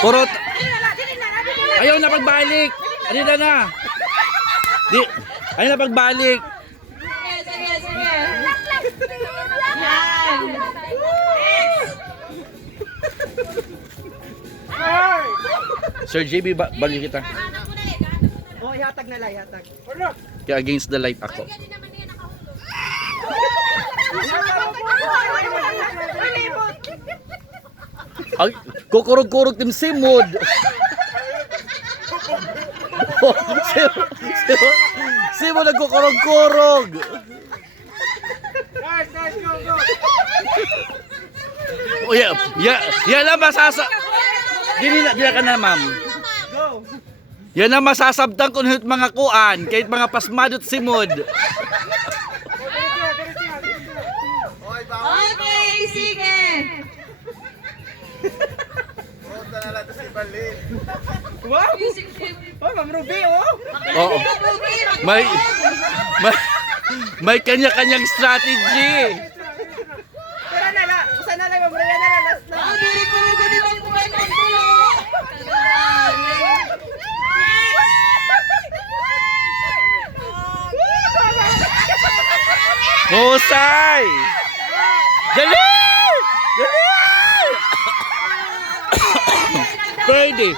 Purot. Ayaw na pagbalik. Ano na? Di. Ayaw na pagbalik. Sir JB, balik kita. Oh, ihatag na lang, ihatag. Kaya against the light ako. Ay, kukurog-kurog tim simod. Oh, simod nagkukurog-kurog. Oh, yan lang masasa. Dili ka na, ma'am. Yan ang masasabtan kung mga kuan, kahit mga pasmadot simod. Okay, sige. Punta na lang ito si Balin. Wow! Oh, Ma'am Ruby, oh! Oo. May kanya-kanyang strategy. Tara na lang! Usa na lang, Ma'am Ruby na lang, last na! Husay! Dali! Dali! Pwede.